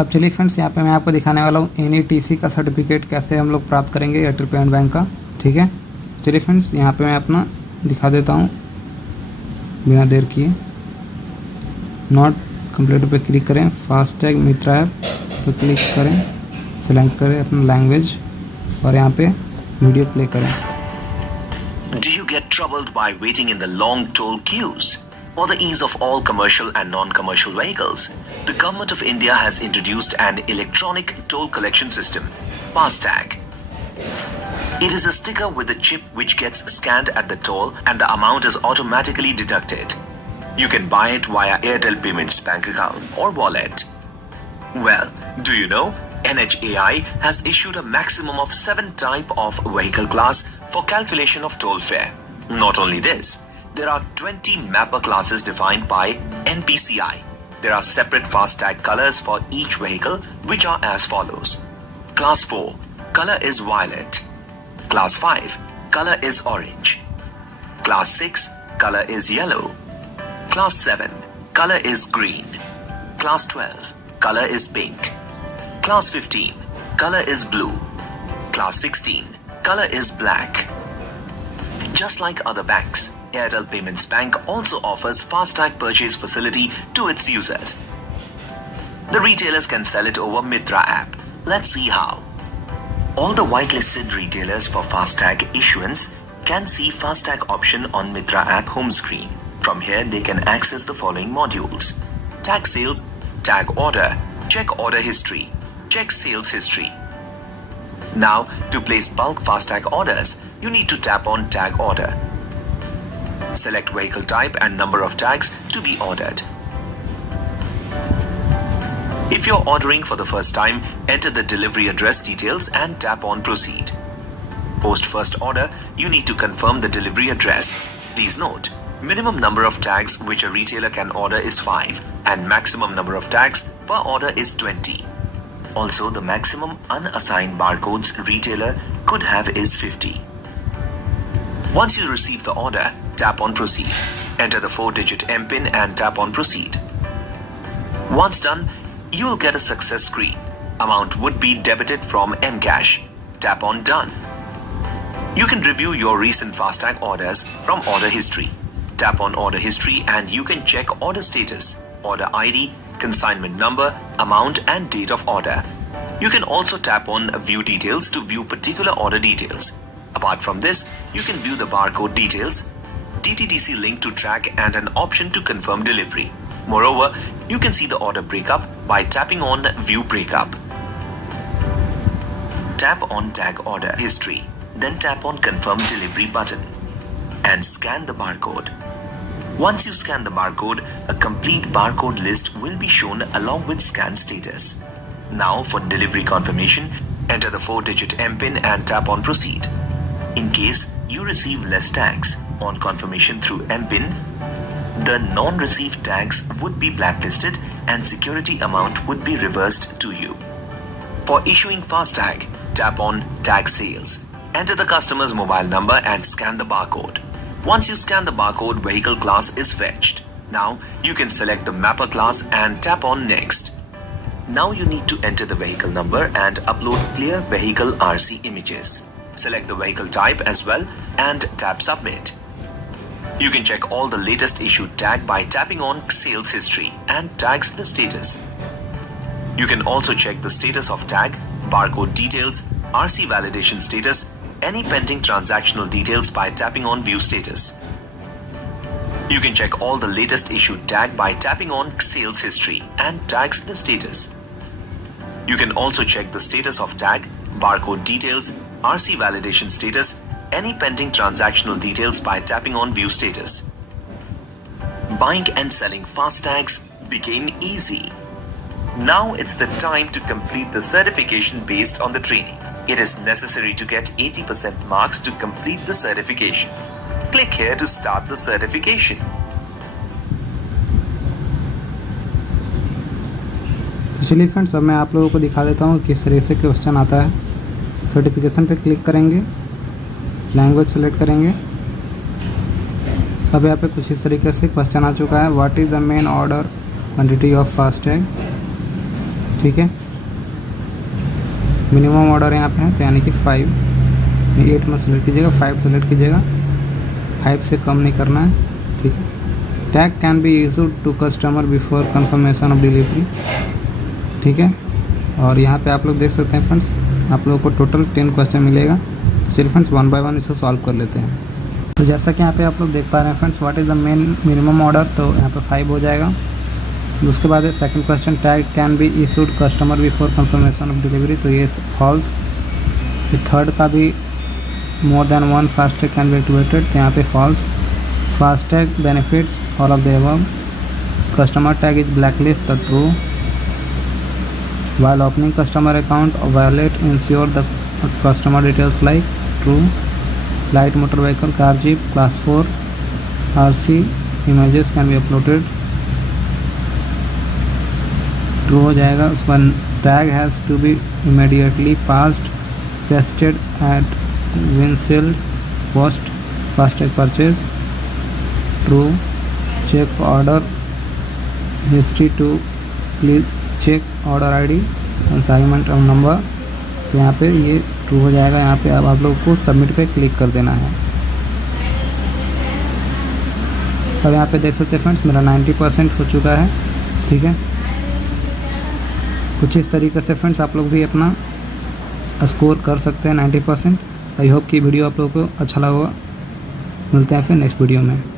अब चलिए फ्रेंड्स, यहाँ पे मैं आपको दिखाने वाला हूँ NETC का सर्टिफिकेट कैसे हम लोग प्राप्त करेंगे एयरटेल पेमेंट बैंक का। ठीक है, चलिए फ्रेंड्स, यहाँ पे मैं अपना दिखा देता हूँ बिना देर किए। नॉट कंप्लीट पे क्लिक करें, फास्टैग मित्रा ऐप पे क्लिक करें, सेलेक्ट करें अपना लैंग्वेज और यहाँ पे वीडियो प्ले करें। Do you get troubled by waiting in the long toll queues? For the ease of all commercial and non-commercial vehicles, the Government of India has introduced an electronic toll collection system, FASTag. It is a sticker with a chip which gets scanned at the toll and the amount is automatically deducted. You can buy it via Airtel Payments bank account or wallet. Well, do you know? NHAI has issued a maximum of 7 types of vehicle class for calculation of toll fare. Not only this, there are 20 mapper classes defined by NPCI. There are separate FASTag colors for each vehicle, which are as follows. Class 4, color is violet. Class 5, color is orange. Class 6, color is yellow. Class 7, color is green. Class 12, color is pink. Class 15, color is blue. Class 16, color is black. Just like other banks, Airtel Payments Bank also offers FASTag purchase facility to its users. The retailers can sell it over Mitra app. Let's see how. All the whitelisted retailers for FASTag issuance can see FASTag option on Mitra app home screen. From here, they can access the following modules: tag sales, tag order, check order history, check sales history. Now, to place bulk FASTag orders, you need to tap on tag order. Select vehicle type and number of tags to be ordered. If you're ordering for the first time, enter the delivery address details and tap on proceed. Post first order, you need to confirm the delivery address. Please note, minimum number of tags which a retailer can order is 5 and maximum number of tags per order is 20. Also, the maximum unassigned barcodes retailer could have is 50. Once you receive the order, tap on proceed. Enter the 4-digit MPIN and tap on proceed. Once done, you will get a success screen. Amount would be debited from Mcash. Tap on done. You can review your recent FASTag orders from order history. Tap on order history and you can check order status, order ID, consignment number, amount and date of order. You can also tap on view details to view particular order details. Apart from this, you can view the barcode details, DTDC link to track and an option to confirm delivery. Moreover, you can see the order breakup by tapping on view breakup. Tap on tag order history, then tap on confirm delivery button and scan the barcode. Once you scan the barcode, a complete barcode list will be shown along with scan status. Now for delivery confirmation, enter the 4-digit MPIN and tap on proceed. In case you receive less tags on confirmation through MPIN, the non-received tags would be blacklisted and security amount would be reversed to you. For issuing FASTag, tap on tag sales. Enter the customer's mobile number and scan the barcode. Once you scan the barcode, vehicle class is fetched. Now you can select the mapper class and tap on next. Now you need to enter the vehicle number and upload clear vehicle RC images. Select the vehicle type as well and tap submit. You can check all the latest issued tag by tapping on sales history and tags status. You can also check the status of tag, barcode details, RC validation status, any pending transactional details by tapping on view status. You can check all the latest issued tag by tapping on sales history and tags status. You can also check the status of tag, barcode details, RC validation status, any pending transactional details by tapping on view status. Buying and selling FASTags became easy. Now it's the time to complete the certification based on the training. It is necessary to get 80% marks to complete the certification. Click here to start the certification. तो चलिए friends, अब मैं आप लोगों को दिखा देता हूँ किस तरह से क्वेश्चन आता है। सर्टिफिकेशन पे क्लिक करेंगे, लैंग्वेज सेलेक्ट करेंगे। अब यहाँ पे कुछ इस तरीके से क्वेश्चन आ चुका है। What is the main order quantity of FASTag. ठीक है। मिनिमम ऑर्डर यहाँ पे है तो यानी कि 5, 8 में सेलेक्ट कीजिएगा, 5 सेलेक्ट कीजिएगा, 5 से कम नहीं करना है, ठीक है। Tag can be issued to customer before confirmation of delivery, ठीक है। और यहाँ पे आप लोग देख सकते हैं फ्रेंड्स, आप लोगों को टोटल 10 क्वेश्चन मिलेगा। चलिए फ्रेंड्स 1 बाय 1 इसे सॉल्व कर लेते हैं। तो जैसा कि यहाँ पे आप लोग देख पा रहे हैं friends, what is the main minimum order, तो यहाँ पे 5 हो जाएगा। उसके बाद है second question, tag can be issued customer before confirmation of delivery, तो ये फॉल्स। ये थर्ड का भी more than 1 FASTag can be activated, तो यहाँ पे false. FASTag benefits all of the above, customer tag is blacklist, the true. While opening customer account or wallet, ensure the customer details like true. Light motor vehicle, car, jeep, class 4, RC, images can be uploaded, true हो जाएगा। उस पर tag has to be immediately passed, pasted at windshield post, FASTag purchase, true. Check order history to please check order ID, consignment number, तो यहाँ पे ये true हो जाएगा। यहाँ पे अब आप लोगों को सबमिट पे क्लिक कर देना है। और यहाँ पे देख सकते हैं फ्रेंड्स, मेरा 90% हो चुका है, ठीक है। कुछ इस तरीके से फ्रेंड्स आप लोग भी अपना स्कोर कर सकते हैं 90%। आई होप कि वीडियो आप लोगों को अच्छा लगा होगा। मिलते हैं फिर नेक्स्ट वीडियो में।